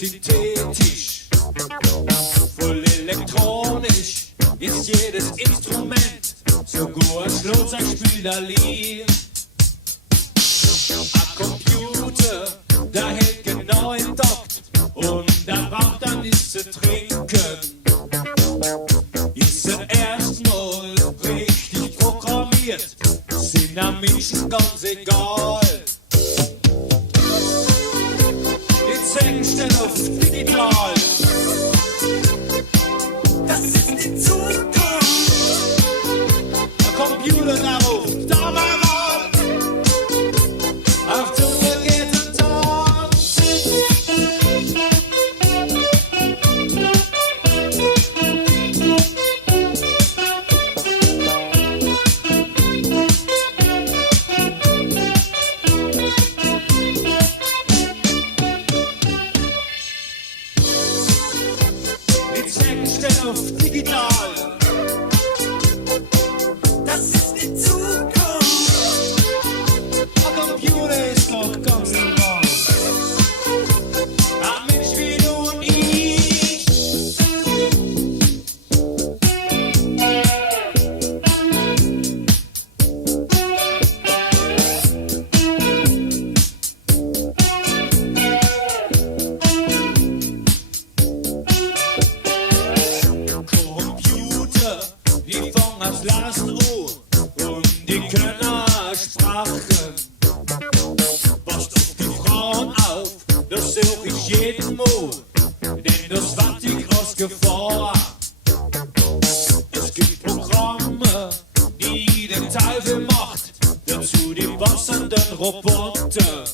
synthetisch, voll elektronisch ist jedes Instrument, sogar ein Schlagzeugspielerlied. Ein Computer, der hält genau im Takt und der braucht dann nichts zu trinken. Ist er erstmal richtig programmiert, sind am Menschen ganz egal. Jetzt hängst du auf digital. Das ist die Zukunft. Ein Computer darauf, da mal ran. Achtung, wir gehen zum Tanz. Jetzt hängst du auf digital. Das ist die Zukunft. Ein Computer ist doch ganz normal. Ein Mensch wie du und ich. Computer, die fangen als Last an und die können auch Sprache. Passt auf die Frauen auf, das such ich jeden Mal, denn das war die große Gefahr. Es gibt Programme, die den Teufel macht, dazu die passenden Roboter.